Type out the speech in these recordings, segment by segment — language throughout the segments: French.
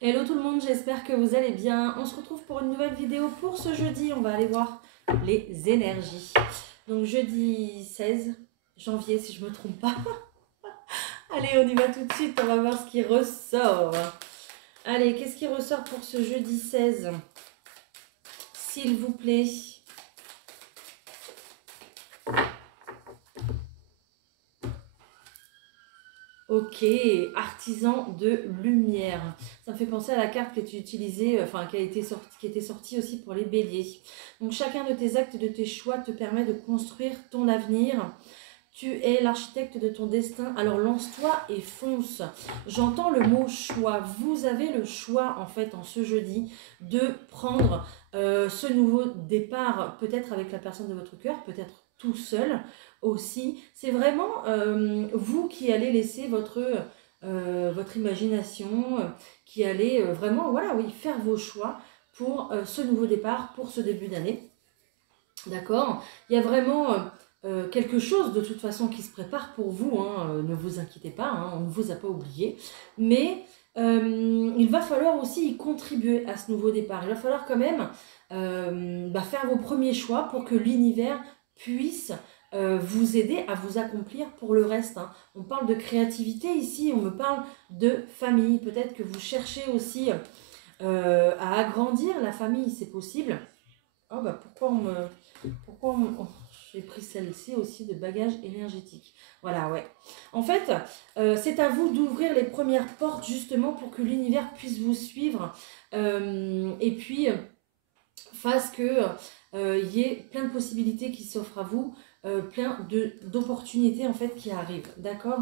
Hello tout le monde, j'espère que vous allez bien. On se retrouve pour une nouvelle vidéo pour ce jeudi. On va aller voir les énergies. Donc jeudi 16 janvier si je me trompe pas. Allez, on y va tout de suite, on va voir ce qui ressort. Allez, qu'est-ce qui ressort pour ce jeudi 16? S'il vous plaît. Ok, artisan de lumière. Ça me fait penser à la carte qui était utilisée, qui était sortie aussi pour les béliers. Donc chacun de tes actes, de tes choix te permet de construire ton avenir. Tu es l'architecte de ton destin, alors lance-toi et fonce. J'entends le mot choix. Vous avez le choix en fait en ce jeudi de prendre ce nouveau départ, peut-être avec la personne de votre cœur, peut-être tout seul aussi. C'est vraiment vous qui allez laisser votre imagination, qui allez vraiment voilà, oui, faire vos choix pour ce nouveau départ, pour ce début d'année. D'accord? Il y a vraiment quelque chose de toute façon qui se prépare pour vous, hein, ne vous inquiétez pas, hein, on ne vous a pas oublié, mais il va falloir aussi y contribuer à ce nouveau départ. Il va falloir quand même faire vos premiers choix pour que l'univers puisse vous aider à vous accomplir pour le reste. Hein. On parle de créativité ici, on me parle de famille. Peut-être que vous cherchez aussi à agrandir la famille, c'est possible. Oh bah j'ai pris celle-ci aussi de bagage énergétique. Voilà, ouais. En fait, c'est à vous d'ouvrir les premières portes justement pour que l'univers puisse vous suivre et puis fasse que y ait plein de possibilités qui s'offrent à vous, plein d'opportunités en fait qui arrivent. D'accord ?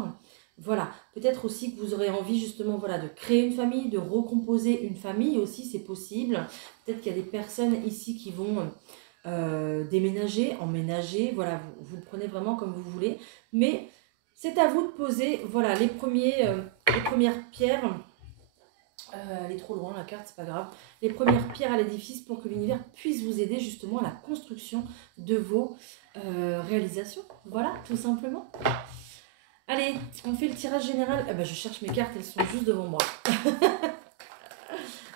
Voilà, peut-être aussi que vous aurez envie justement voilà, de créer une famille, de recomposer une famille aussi, c'est possible. Peut-être qu'il y a des personnes ici qui vont déménager, emménager, voilà, vous le prenez vraiment comme vous voulez. Mais c'est à vous de poser voilà, les premières pierres. Elle est trop loin la carte, c'est pas grave. Les premières pierres à l'édifice pour que l'univers puisse vous aider justement à la construction de vos réalisations. Voilà, tout simplement. Allez, on fait le tirage général. Ah bah, je cherche mes cartes, elles sont juste devant moi.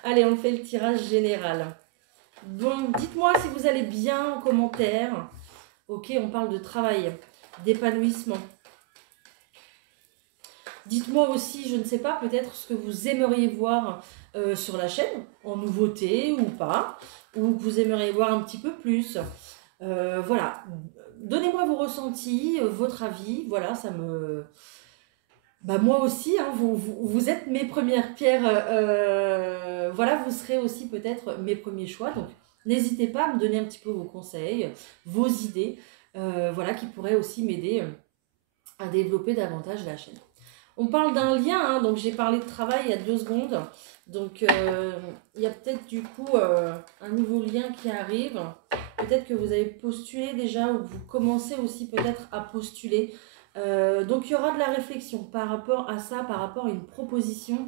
Allez, on fait le tirage général. Bon, dites-moi si vous allez bien en commentaire. Ok, on parle de travail, d'épanouissement. Dites-moi aussi, je ne sais pas, peut-être ce que vous aimeriez voir sur la chaîne, en nouveauté ou pas, ou que vous aimeriez voir un petit peu plus. Voilà, donnez-moi vos ressentis, votre avis, voilà, ça me... Bah moi aussi, hein, vous êtes mes premières pierres, voilà, vous serez aussi peut-être mes premiers choix, donc n'hésitez pas à me donner un petit peu vos conseils, vos idées, voilà, qui pourraient aussi m'aider à développer davantage la chaîne. On parle d'un lien, hein, donc j'ai parlé de travail il y a 2 secondes, donc il y a peut-être du coup un nouveau lien qui arrive, peut-être que vous avez postulé déjà ou que vous commencez aussi peut-être à postuler. Donc il y aura de la réflexion par rapport à ça, par rapport à une proposition,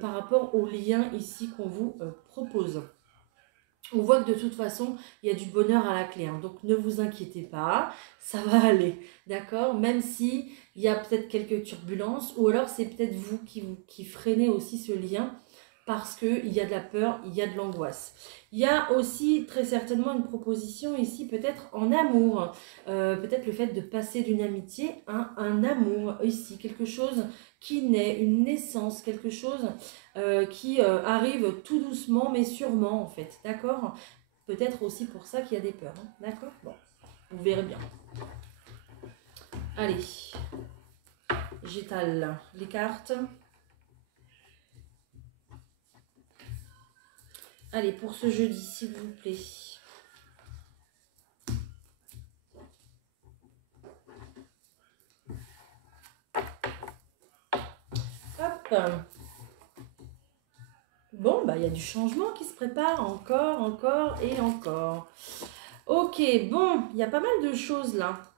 par rapport au lien ici qu'on vous propose. On voit que de toute façon, il y a du bonheur à la clé. Hein. Donc ne vous inquiétez pas, ça va aller. D'accord? Même si il y a peut-être quelques turbulences, ou alors c'est peut-être vous qui freinez aussi ce lien parce qu'il y a de la peur, il y a de l'angoisse. Il y a aussi très certainement une proposition ici, peut-être en amour. Peut-être le fait de passer d'une amitié à un amour ici. Quelque chose qui naît, une naissance, quelque chose qui arrive tout doucement mais sûrement en fait. D'accord? Peut-être aussi pour ça qu'il y a des peurs. Hein. D'accord? Bon, vous verrez bien. Allez, j'étale les cartes. Allez, pour ce jeudi, s'il vous plaît. Hop. Bon, bah il y a du changement qui se prépare encore, encore et encore. Ok, bon, il y a pas mal de choses là.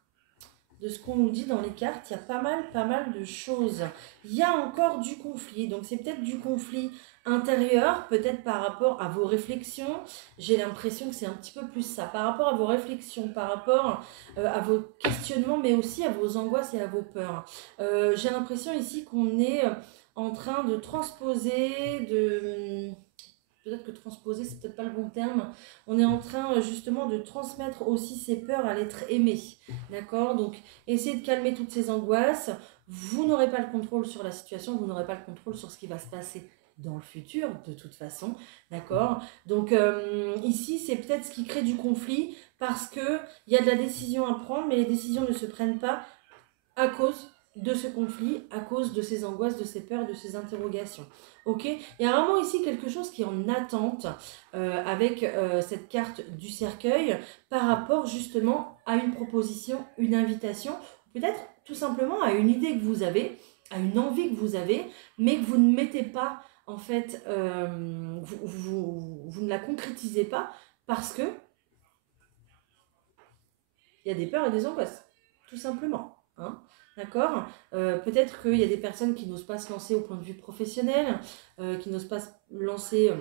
De ce qu'on nous dit dans les cartes, il y a pas mal de choses. Il y a encore du conflit, donc c'est peut-être du conflit intérieur, peut-être par rapport à vos réflexions. J'ai l'impression que c'est un petit peu plus ça, par rapport à vos réflexions, par rapport à vos questionnements, mais aussi à vos angoisses et à vos peurs. J'ai l'impression ici qu'on est en train de transposer, que transposer, c'est peut-être pas le bon terme. On est en train justement de transmettre aussi ces peurs à l'être aimé. D'accord? Donc, essayez de calmer toutes ces angoisses. Vous n'aurez pas le contrôle sur la situation, vous n'aurez pas le contrôle sur ce qui va se passer dans le futur, de toute façon. D'accord? Donc, ici, c'est peut-être ce qui crée du conflit parce qu'il y a de la décision à prendre, mais les décisions ne se prennent pas à cause de ce conflit, à cause de ces angoisses, de ces peurs, de ces interrogations. Ok? Il y a vraiment ici quelque chose qui est en attente avec cette carte du cercueil par rapport justement à une proposition, une invitation, peut-être tout simplement à une idée que vous avez, à une envie que vous avez, mais que vous ne mettez pas, en fait, vous ne la concrétisez pas parce que il y a des peurs et des angoisses, tout simplement. Hein. D'accord? Peut-être qu'il y a des personnes qui n'osent pas se lancer au point de vue professionnel, qui n'osent pas se lancer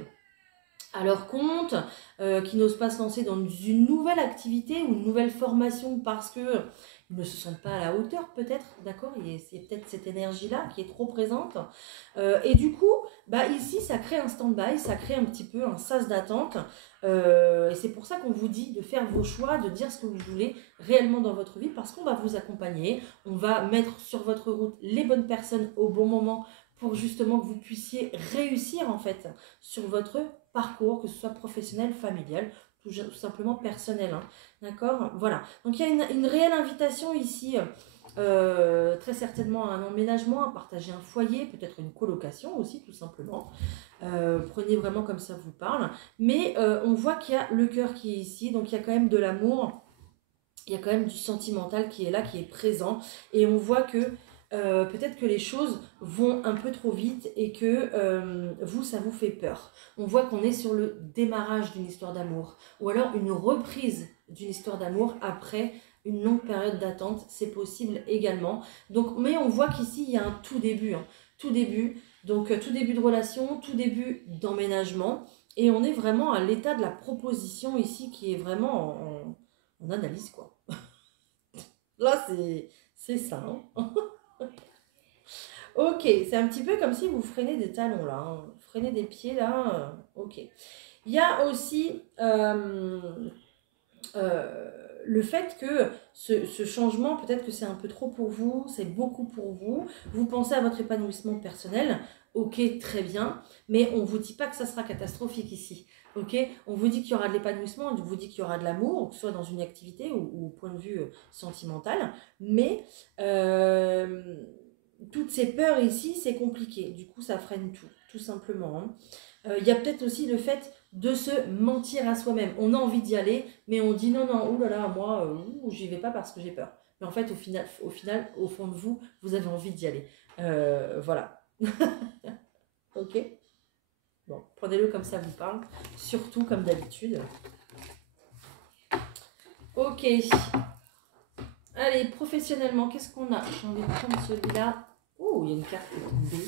à leur compte, qui n'osent pas se lancer dans une nouvelle activité ou une nouvelle formation parce que ils ne se sentent pas à la hauteur peut-être, d'accord? C'est peut-être cette énergie-là qui est trop présente. Et du coup, bah ici, ça crée un stand-by, ça crée un petit peu un sas d'attente. Et c'est pour ça qu'on vous dit de faire vos choix, de dire ce que vous voulez réellement dans votre vie, parce qu'on va vous accompagner, on va mettre sur votre route les bonnes personnes au bon moment pour justement que vous puissiez réussir en fait sur votre parcours, que ce soit professionnel, familial, tout simplement personnel. Hein. D'accord? Voilà. Donc il y a une réelle invitation ici, très certainement à un emménagement, à partager un foyer, peut-être une colocation aussi, tout simplement. Prenez vraiment comme ça vous parle. Mais on voit qu'il y a le cœur qui est ici, donc il y a quand même de l'amour, il y a quand même du sentimental qui est là, qui est présent. Et on voit que peut-être que les choses vont un peu trop vite et que vous, ça vous fait peur. On voit qu'on est sur le démarrage d'une histoire d'amour ou alors une reprise d'une histoire d'amour après une longue période d'attente, c'est possible également. Donc, mais on voit qu'ici, il y a un tout début, hein, tout début. Donc, tout début de relation, tout début d'emménagement. Et on est vraiment à l'état de la proposition ici qui est vraiment en analyse, quoi. Là, c'est ça, hein. Ok, c'est un petit peu comme si vous freinez des talons là, hein. Freinez des pieds là, ok. Il y a aussi le fait que ce changement, peut-être que c'est un peu trop pour vous, c'est beaucoup pour vous, vous pensez à votre épanouissement personnel, ok, très bien, mais on ne vous dit pas que ça sera catastrophique ici. Ok, on vous dit qu'il y aura de l'épanouissement, on vous dit qu'il y aura de l'amour, que ce soit dans une activité ou au point de vue sentimental, mais toutes ces peurs ici, c'est compliqué. Du coup, ça freine tout simplement. Hein. Il y a peut-être aussi le fait de se mentir à soi-même. On a envie d'y aller, mais on dit non, non, oulala, moi, j'y vais pas parce que j'ai peur. Mais en fait, au final, au fond de vous, vous avez envie d'y aller. Voilà. Ok. Bon, prenez-le comme ça vous parle. Surtout comme d'habitude. Ok. Allez, professionnellement, qu'est-ce qu'on a? J'ai envie de prendre celui-là. Oh, il y a une carte qui est tombée.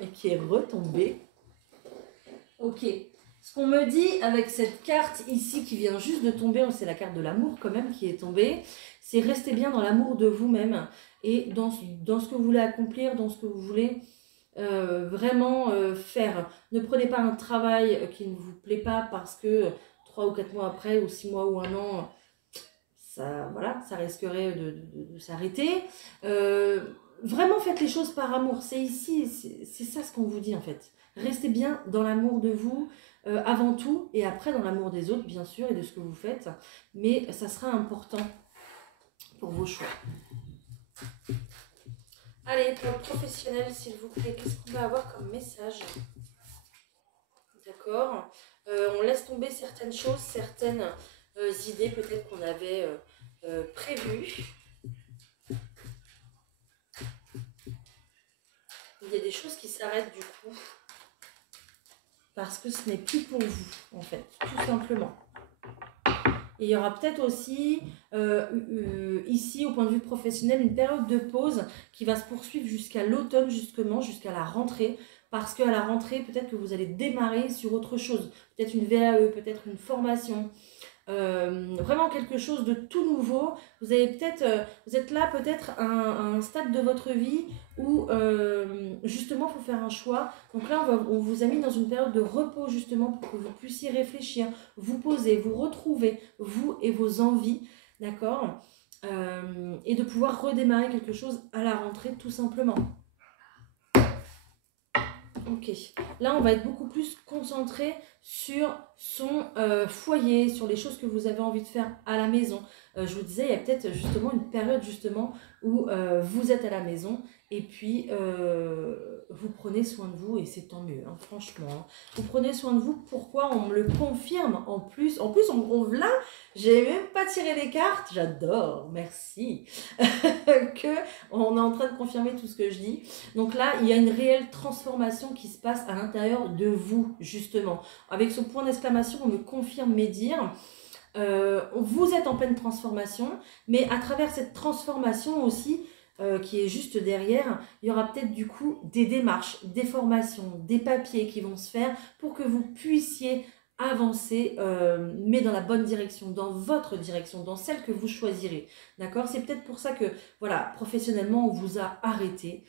Et qui est retombée. Ok. Ce qu'on me dit avec cette carte ici qui vient juste de tomber, c'est la carte de l'amour quand même qui est tombée, c'est rester bien dans l'amour de vous-même et dans ce que vous voulez accomplir, dans ce que vous voulez vraiment faire. Ne prenez pas un travail qui ne vous plaît pas parce que 3 ou 4 mois après, ou 6 mois ou 1 an, ça, voilà, ça risquerait de s'arrêter. Vraiment faites les choses par amour. C'est ici, c'est ça ce qu'on vous dit en fait. Restez bien dans l'amour de vous avant tout et après dans l'amour des autres bien sûr et de ce que vous faites. Mais ça sera important pour vos choix. Allez, pour le professionnel s'il vous plaît, qu'est-ce qu'on va avoir comme message? D'accord. On laisse tomber certaines choses, certaines idées peut-être qu'on avait prévues. Il y a des choses qui s'arrêtent du coup. Parce que ce n'est plus pour vous, en fait, tout simplement. Et il y aura peut-être aussi, ici, au point de vue professionnel, une période de pause qui va se poursuivre jusqu'à l'automne, justement, jusqu'à la rentrée. Parce qu'à la rentrée, peut-être que vous allez démarrer sur autre chose. Peut-être une VAE, peut-être une formation. vraiment quelque chose de tout nouveau. Vous avez peut-être, vous êtes là peut-être à un stade de votre vie où justement il faut faire un choix. Donc là on vous a mis dans une période de repos justement pour que vous puissiez réfléchir, vous poser, vous retrouver, vous et vos envies, d'accord, et de pouvoir redémarrer quelque chose à la rentrée tout simplement. Ok, là on va être beaucoup plus concentré sur son foyer, sur les choses que vous avez envie de faire à la maison. Je vous disais, il y a peut-être justement une période justement où vous êtes à la maison et puis vous prenez soin de vous et c'est tant mieux, hein, franchement. Vous prenez soin de vous, pourquoi on me le confirme en plus là, j'ai même pas tiré les cartes, j'adore, merci, que on est en train de confirmer tout ce que je dis. Donc là, il y a une réelle transformation qui se passe à l'intérieur de vous, justement. Avec ce point d'exclamation, on me confirme mes dires. Vous êtes en pleine transformation, mais à travers cette transformation aussi, qui est juste derrière, il y aura peut-être du coup des démarches, des formations, des papiers qui vont se faire pour que vous puissiez avancer, mais dans la bonne direction, dans votre direction, dans celle que vous choisirez. D'accord? C'est peut-être pour ça que, voilà, professionnellement, on vous a arrêté,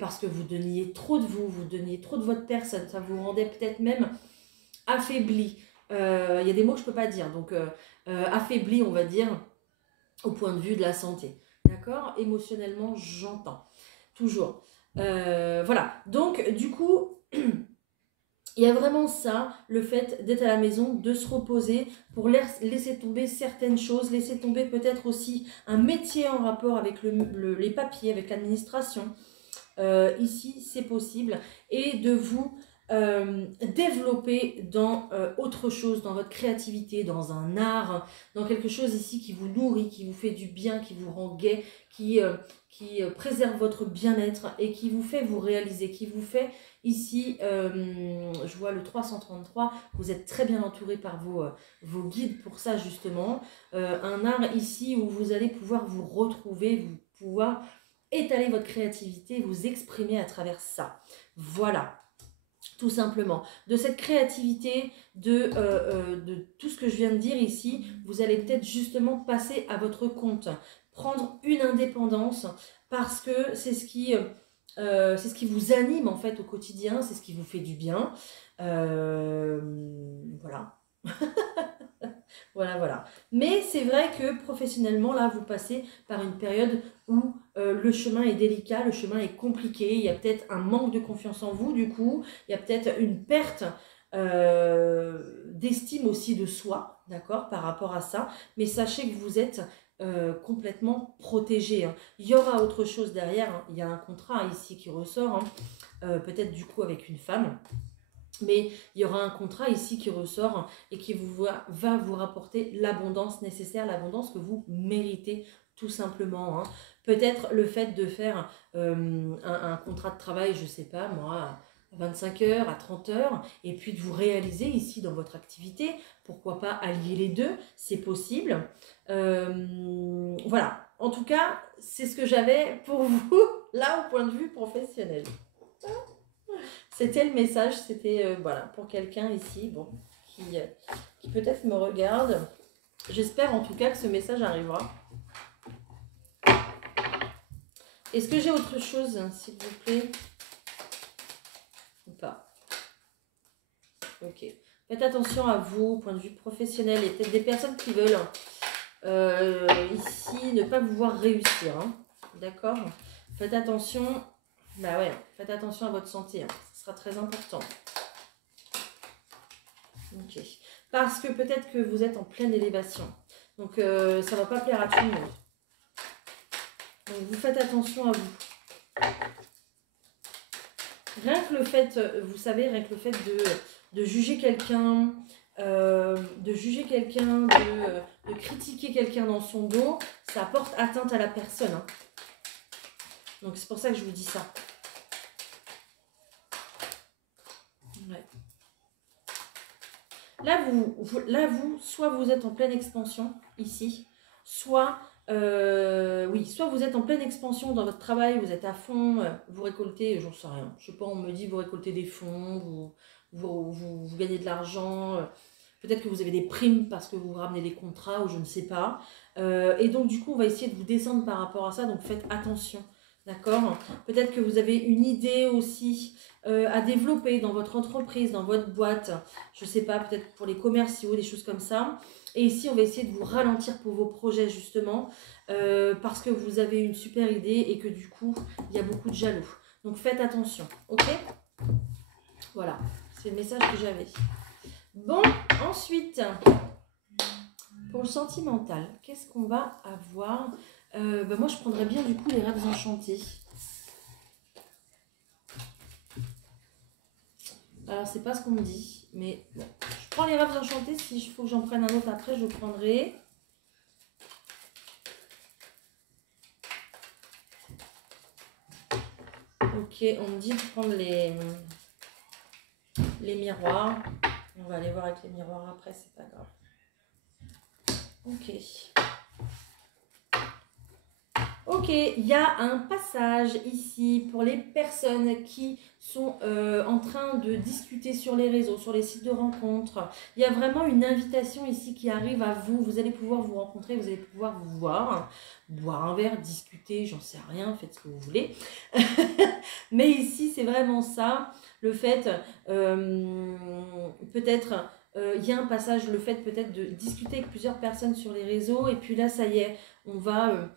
parce que vous donniez trop de vous, vous donniez trop de votre personne, ça vous rendait peut-être même affaibli. Il y a des mots que je ne peux pas dire, donc affaibli, on va dire, au point de vue de la santé. D'accord? Émotionnellement, j'entends. Toujours. Voilà. Donc, du coup, il y a vraiment ça, le fait d'être à la maison, de se reposer pour laisser tomber certaines choses, laisser tomber peut-être aussi un métier en rapport avec les papiers, avec l'administration. Ici, c'est possible. Et de vous développer dans autre chose, dans votre créativité, dans un art, dans quelque chose ici qui vous nourrit, qui vous fait du bien, qui vous rend gai, qui préserve votre bien-être et qui vous fait vous réaliser, qui vous fait ici, je vois le 333, vous êtes très bien entouré par vos guides pour ça justement. Un art ici où vous allez pouvoir vous retrouver, vous pouvoir étaler votre créativité, vous exprimer à travers ça. Voilà. Tout simplement. De cette créativité, de tout ce que je viens de dire ici, vous allez peut-être justement passer à votre compte. Prendre une indépendance parce que c'est ce qui vous anime en fait au quotidien, c'est ce qui vous fait du bien. Voilà. Voilà, voilà. Mais c'est vrai que professionnellement, là, vous passez par une période où le chemin est délicat, le chemin est compliqué, il y a peut-être un manque de confiance en vous, du coup, il y a peut-être une perte d'estime aussi de soi, d'accord, par rapport à ça. Mais sachez que vous êtes complètement protégé, hein. Il y aura autre chose derrière, hein. Il y a un contrat ici qui ressort, hein, peut-être du coup avec une femme. Mais il y aura un contrat ici qui ressort et qui va vous rapporter l'abondance nécessaire, l'abondance que vous méritez tout simplement, hein. Peut-être le fait de faire un contrat de travail, je ne sais pas moi, à 25 heures, à 30 heures, et puis de vous réaliser ici dans votre activité, pourquoi pas allier les deux, c'est possible. Voilà, en tout cas, c'est ce que j'avais pour vous, là, au point de vue professionnel. C'était le message, c'était voilà, pour quelqu'un ici, bon, qui peut-être me regarde. J'espère en tout cas que ce message arrivera. Est-ce que j'ai autre chose, s'il vous plaît? Ou pas? Ok. Faites attention à vous, point de vue professionnel. Il y a peut-être des personnes qui veulent ici ne pas vous voir réussir, hein. D'accord? Faites attention. Bah ouais, faites attention à votre santé, hein. Ce sera très important. Ok. Parce que peut-être que vous êtes en pleine élévation. Donc, ça ne va pas plaire à tout le monde. Donc, vous faites attention à vous. Rien que le fait, vous savez, rien que le fait de juger quelqu'un, de critiquer quelqu'un dans son dos, ça porte atteinte à la personne, hein. Donc, c'est pour ça que je vous dis ça. Ouais. Là, vous, soit vous êtes en pleine expansion, ici, soit, soit vous êtes en pleine expansion dans votre travail, vous êtes à fond, vous récoltez, j'en sais rien, je sais pas, on me dit vous récoltez des fonds, vous gagnez de l'argent, Peut-être que vous avez des primes parce que vous ramenez des contrats ou je ne sais pas. Et donc, du coup, on va essayer de vous descendre par rapport à ça. Donc, faites attention. D'accord? Peut-être que vous avez une idée aussi à développer dans votre entreprise, dans votre boîte. Je ne sais pas, peut-être pour les commerciaux, des choses comme ça. Et ici, on va essayer de vous ralentir pour vos projets, justement, parce que vous avez une super idée et que du coup, il y a beaucoup de jaloux. Donc, faites attention. OK? Voilà, c'est le message que j'avais. Bon, ensuite, pour le sentimental, qu'est-ce qu'on va avoir? Moi, je prendrais bien du coup les rêves enchantés. Alors, c'est pas ce qu'on me dit, mais bon. Je prends les rêves enchantés. Si il faut que j'en prenne un autre après, je prendrai. Ok, on me dit de prendre les miroirs. On va aller voir avec les miroirs après, c'est pas grave. Ok. Ok, il y a un passage ici pour les personnes qui sont en train de discuter sur les réseaux, sur les sites de rencontres. Il y a vraiment une invitation ici qui arrive à vous. Vous allez pouvoir vous rencontrer, vous allez pouvoir vous voir, boire un verre, discuter, j'en sais rien, faites ce que vous voulez. Mais ici, c'est vraiment ça, le fait, peut-être, il y a un passage, le fait peut-être de discuter avec plusieurs personnes sur les réseaux, et puis là, ça y est, on va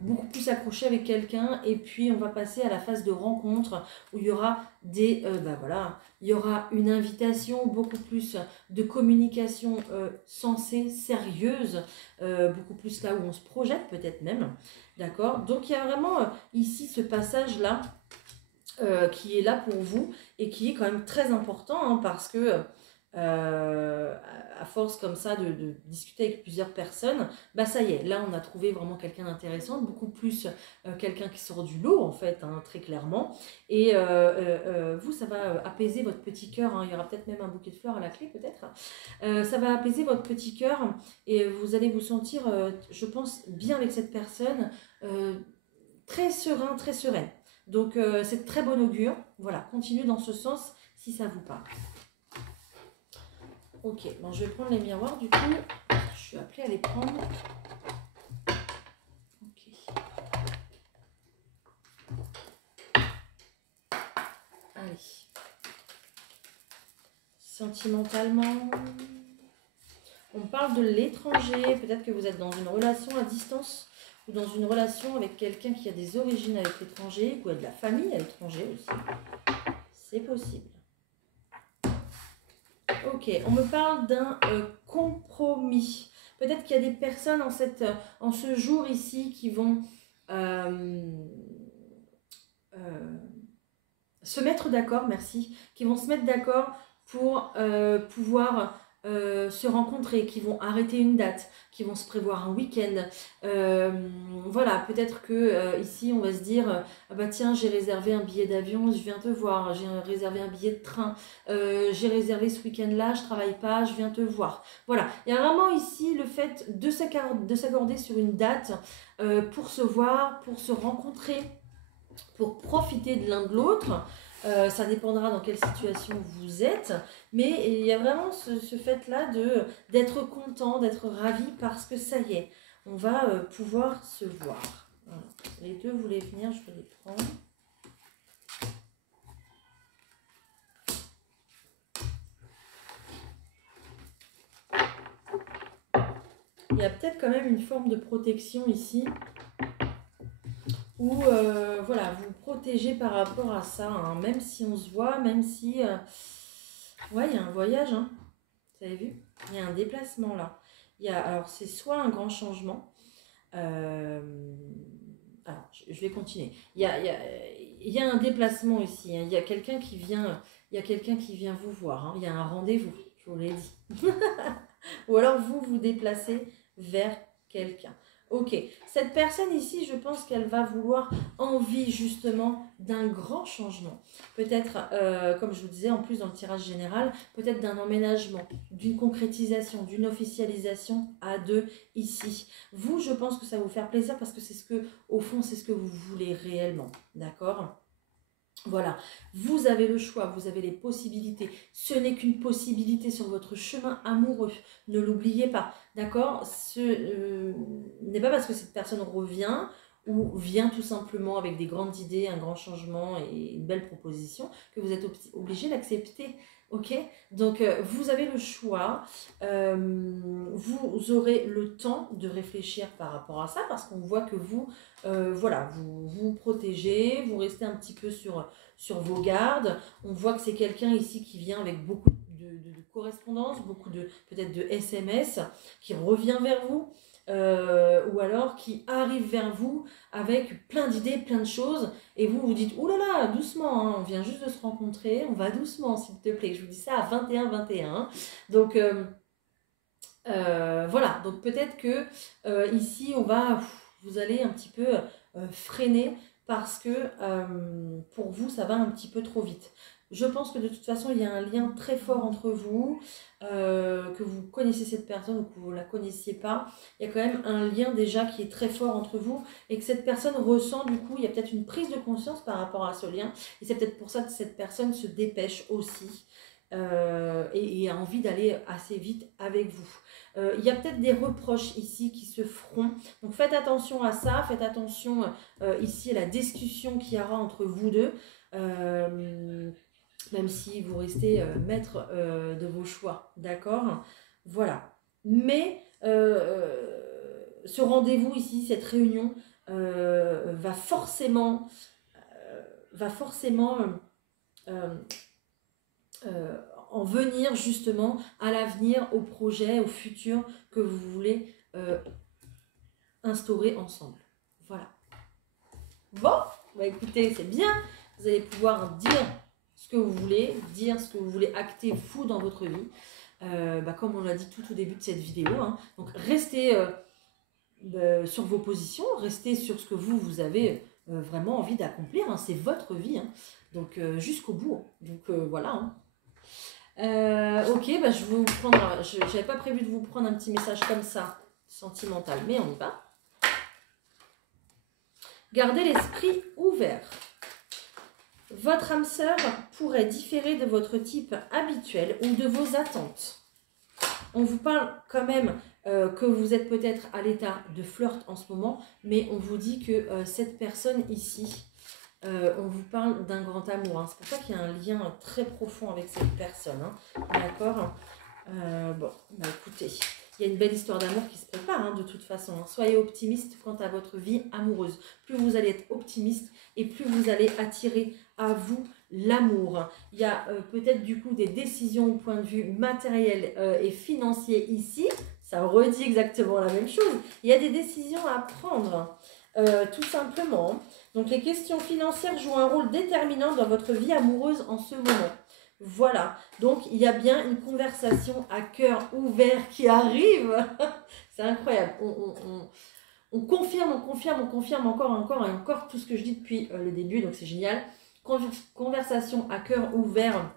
beaucoup plus accrocher avec quelqu'un, et puis on va passer à la phase de rencontre, où il y aura des, voilà, il y aura une invitation, beaucoup plus de communication sensée, sérieuse, beaucoup plus là où on se projette peut-être même, d'accord? Donc il y a vraiment ici ce passage-là, qui est là pour vous et qui est quand même très important hein, parce que à force comme ça de discuter avec plusieurs personnes, bah ça y est, là on a trouvé vraiment quelqu'un d'intéressant, beaucoup plus quelqu'un qui sort du lot en fait, hein, très clairement. Et vous, ça va apaiser votre petit cœur, hein, il y aura peut-être même un bouquet de fleurs à la clé peut-être. Ça va apaiser votre petit cœur et vous allez vous sentir, je pense, bien avec cette personne, très serein, très sereine. Donc, c'est de très bon augure. Voilà, continuez dans ce sens si ça vous parle. Ok, bon, je vais prendre les miroirs du coup. Je suis appelée à les prendre. Ok. Allez. Sentimentalement, on parle de l'étranger. Peut-être que vous êtes dans une relation à distance ou dans une relation avec quelqu'un qui a des origines avec l'étranger ou a de la famille à l'étranger aussi. C'est possible. Ok, on me parle d'un compromis. Peut-être qu'il y a des personnes en ce jour ici qui vont se mettre d'accord, merci, qui vont se mettre d'accord pour pouvoir se rencontrer, qui vont arrêter une date, qui vont se prévoir un week-end. Voilà, peut-être que ici on va se dire ah bah tiens, j'ai réservé un billet d'avion, je viens te voir, j'ai réservé un billet de train, j'ai réservé ce week-end-là, je travaille pas, je viens te voir. Voilà, il y a vraiment ici le fait de s'accorder sur une date pour se voir, pour se rencontrer, pour profiter de l'un de l'autre. Ça dépendra dans quelle situation vous êtes, mais il y a vraiment ce fait-là d'être content, d'être ravi parce que ça y est, on va pouvoir se voir. Voilà. Les deux voulaient venir, je vais les prendre. Il y a peut-être quand même une forme de protection ici, où voilà, vous protégez par rapport à ça, hein, même si on se voit, même si... ouais, il y a un voyage, hein. Vous avez vu? Il y a un déplacement là. Alors, c'est soit un grand changement. Alors, je vais continuer. Il y a un déplacement ici. Hein. Il y a quelqu'un qui vient vous voir. Hein. Il y a un rendez-vous, je vous l'ai dit. Ou alors, vous vous déplacez vers quelqu'un. Ok, cette personne ici, je pense qu'elle va vouloir envie justement d'un grand changement. Peut-être, comme je vous disais, en plus dans le tirage général, peut-être d'un emménagement, d'une concrétisation, d'une officialisation à deux ici. Vous, je pense que ça va vous faire plaisir parce que c'est ce que, au fond, c'est ce que vous voulez réellement. D'accord ? Voilà, vous avez le choix, vous avez les possibilités. Ce n'est qu'une possibilité sur votre chemin amoureux. Ne l'oubliez pas, d'accord? Ce n'est pas parce que cette personne revient ou vient tout simplement avec des grandes idées, un grand changement et une belle proposition que vous êtes obligé d'accepter. Ok? Donc, vous avez le choix. Vous aurez le temps de réfléchir par rapport à ça parce qu'on voit que vous, voilà, vous protégez, vous restez un petit peu sur vos gardes. On voit que c'est quelqu'un ici qui vient avec beaucoup de correspondance, beaucoup de peut-être de SMS, qui revient vers vous, ou alors qui arrive vers vous avec plein d'idées, plein de choses, et vous vous dites, oh là là, doucement, hein, on vient juste de se rencontrer, on va doucement s'il te plaît. Je vous dis ça à 21-21. Donc voilà, donc peut-être que ici vous allez un petit peu freiner parce que pour vous ça va un petit peu trop vite. Je pense que de toute façon il y a un lien très fort entre vous, que vous connaissez cette personne ou que vous ne la connaissiez pas. Il y a quand même un lien déjà qui est très fort entre vous et que cette personne ressent du coup, il y a peut-être une prise de conscience par rapport à ce lien et c'est peut-être pour ça que cette personne se dépêche aussi et a envie d'aller assez vite avec vous. Il y a peut-être des reproches ici qui se feront. Donc faites attention à ça, faites attention ici à la discussion qu'il y aura entre vous deux. Même si vous restez maître de vos choix, d'accord? Voilà. Mais ce rendez-vous ici, cette réunion, va forcément euh, en venir justement à l'avenir, au projet, au futur que vous voulez instaurer ensemble. Voilà. Bon, bah écoutez, c'est bien. Vous allez pouvoir dire ce que vous voulez, dire ce que vous voulez acter fou dans votre vie. Comme on l'a dit tout au début de cette vidéo. Hein. Donc restez sur vos positions, restez sur ce que vous avez vraiment envie d'accomplir. Hein. C'est votre vie. Hein. Donc jusqu'au bout. Donc voilà. Hein. Ok, je vais vous prendre. J'avais pas prévu de vous prendre un petit message comme ça, sentimental, mais on y va. Gardez l'esprit ouvert. Votre âme sœur pourrait différer de votre type habituel ou de vos attentes. On vous parle quand même que vous êtes peut-être à l'état de flirt en ce moment, mais on vous dit que cette personne ici, on vous parle d'un grand amour. Hein. C'est pour ça qu'il y a un lien très profond avec cette personne. Hein. D'accord. Écoutez, il y a une belle histoire d'amour qui se prépare hein, de toute façon. Hein. Soyez optimiste quant à votre vie amoureuse. Plus vous allez être optimiste et plus vous allez attirer à vous l'amour. Il y a peut-être du coup des décisions au point de vue matériel et financier ici. Ça redit exactement la même chose. Il y a des décisions à prendre, tout simplement. Donc les questions financières jouent un rôle déterminant dans votre vie amoureuse en ce moment. Voilà, donc il y a bien une conversation à cœur ouvert qui arrive. C'est incroyable. On confirme encore et encore tout ce que je dis depuis le début, donc c'est génial. Conversation à cœur ouvert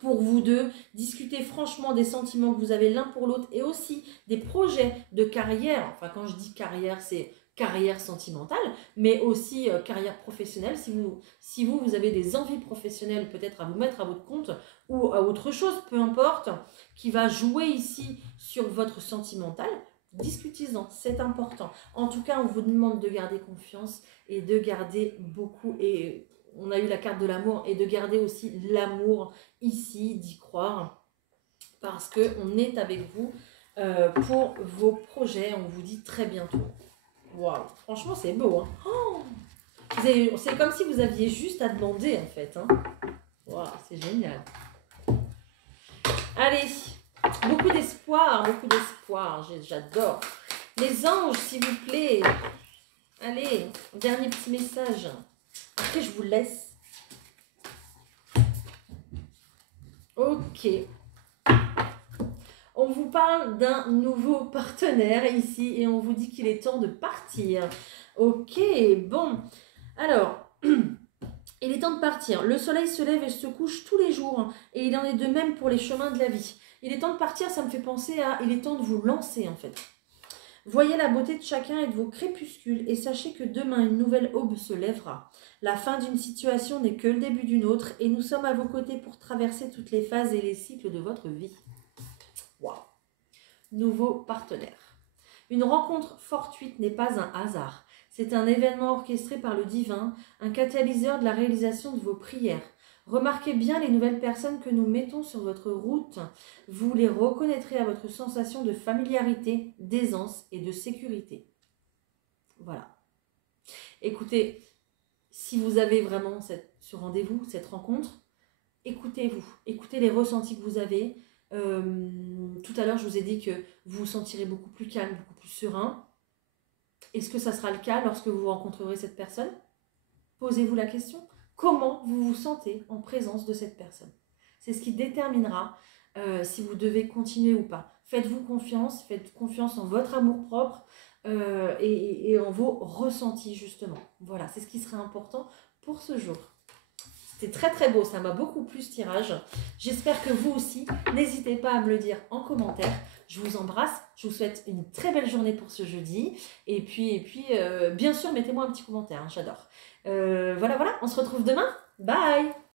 pour vous deux. Discutez franchement des sentiments que vous avez l'un pour l'autre et aussi des projets de carrière. Enfin, quand je dis carrière, c'est carrière sentimentale, mais aussi carrière professionnelle. Si vous avez des envies professionnelles peut-être à vous mettre à votre compte ou à autre chose, peu importe, qui va jouer ici sur votre sentimental, discutez-en, c'est important. En tout cas, on vous demande de garder confiance et de garder beaucoup, et on a eu la carte de l'amour, et de garder aussi l'amour ici, d'y croire, parce qu'on est avec vous pour vos projets. On vous dit très bientôt. Waouh, franchement c'est beau. Hein. Oh, c'est comme si vous aviez juste à demander en fait. Hein. Waouh, c'est génial. Allez, beaucoup d'espoir, j'adore. Les anges, s'il vous plaît. Allez, dernier petit message. Après, je vous laisse. Ok. On vous parle d'un nouveau partenaire ici et on vous dit qu'il est temps de partir. Ok, bon. Alors, il est temps de partir. Le soleil se lève et se couche tous les jours et il en est de même pour les chemins de la vie. Il est temps de partir, ça me fait penser à... Il est temps de vous lancer en fait. Voyez la beauté de chacun et de vos crépuscules et sachez que demain une nouvelle aube se lèvera. La fin d'une situation n'est que le début d'une autre et nous sommes à vos côtés pour traverser toutes les phases et les cycles de votre vie. Waouh! Nouveau partenaire. Une rencontre fortuite n'est pas un hasard. C'est un événement orchestré par le divin, un catalyseur de la réalisation de vos prières. Remarquez bien les nouvelles personnes que nous mettons sur votre route. Vous les reconnaîtrez à votre sensation de familiarité, d'aisance et de sécurité. Voilà. Écoutez, si vous avez vraiment ce rendez-vous, cette rencontre, écoutez-vous. Écoutez les ressentis que vous avez. Tout à l'heure, je vous ai dit que vous vous sentirez beaucoup plus calme, beaucoup plus serein. Est-ce que ça sera le cas lorsque vous rencontrerez cette personne? Posez-vous la question. Comment vous vous sentez en présence de cette personne? C'est ce qui déterminera si vous devez continuer ou pas. Faites-vous confiance en votre amour-propre et en vos ressentis, justement. Voilà, c'est ce qui serait important pour ce jour. C'était très très beau, ça m'a beaucoup plu ce tirage. J'espère que vous aussi. N'hésitez pas à me le dire en commentaire. Je vous embrasse, je vous souhaite une très belle journée pour ce jeudi. Et puis bien sûr, mettez-moi un petit commentaire, hein, j'adore. Voilà, on se retrouve demain. Bye!